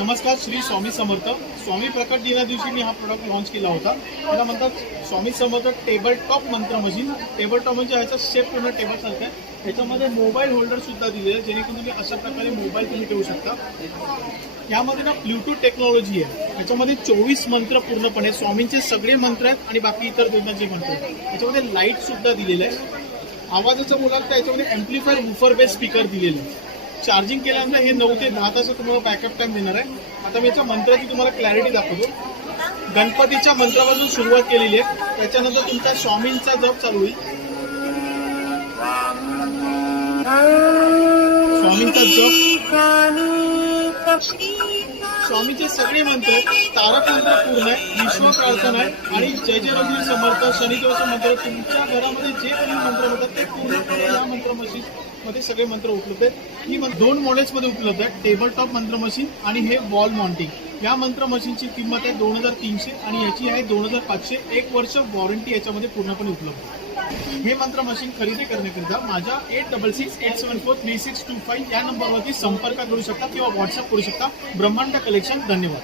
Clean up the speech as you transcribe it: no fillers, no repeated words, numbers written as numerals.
नमस्कार, श्री स्वामी समर्थ. स्वामी प्रकट दिना दिवशी मी हा प्रोडक्ट लॉन्च केला होता. त्याला म्हणतात स्वामी समर्थ टेबल टॉप मंत्र मशीन. टेबल टॉप म्हणजे ह्याचा शेप पूर्ण टेबल सारखा आहे. ह्याच्यामध्ये मोबाईल होल्डर सुद्धा दिलेलं आहे, जेणेकरून तुम्ही अशा प्रकारे मोबाईल तुम्ही ठेवू शकता. यामध्ये ना ब्लूटूथ टेक्नॉलॉजी आहे. याच्यामध्ये 24 मंत्र पूर्णपणे स्वामींचे सगळे मंत्र आहेत आणि बाकी इतर दोनांचे मंत्र आहेत. याच्यामध्ये लाईट सुद्धा दिलेलं आहे. आवाजाचं बोलाल तर याच्यामध्ये एम्प्लिफायर वूफर बेस स्पीकर दिलेले आहे. चार्जिंग केल्यानंतर हे 9 ते 10 तास तुम्हाला बॅकअप टाइम देणार आहे. आता मी याच्या मंत्राची तुम्हाला क्लॅरिटी दाखवतो. गणपतीच्या मंत्रापासून सुरुवात केलेली आहे. त्याच्यानंतर तुमचा स्वामींचा जप चालू होईल. स्वामींचा जप, स्वामीचे सगळे मंत्र तारक मंत्र पूर्ण आहे, विश्व प्रार्थना आहे आणि जय जय रघुवीर समर्थ, शनिदेवाचे मंत्र. तुमच्या घरामध्ये जे काही मंत्र होतात ते पूर्णपणे या मंत्र मशीन मध्ये सगळे मंत्र उपलब्ध आहेत. ही 2 मॉडेल्समध्ये उपलब्ध आहेत, टेबल टॉप मंत्र मशीन आणि हे वॉल माउंटिंग. या मंत्र मशीनची किंमत आहे 2300 आणि याची आहे 2500. 1 वर्ष वॉरंटी याच्यामध्ये पूर्णपणे उपलब्ध आहे. हे मंत्र मशीन खरेदी करण्याकरिता माझ्या 8668743625 या नंबरवरती संपर्क करू शकता किंवा व्हॉट्सअप करू शकता. ब्रह्मांड कलेक्शन. धन्यवाद.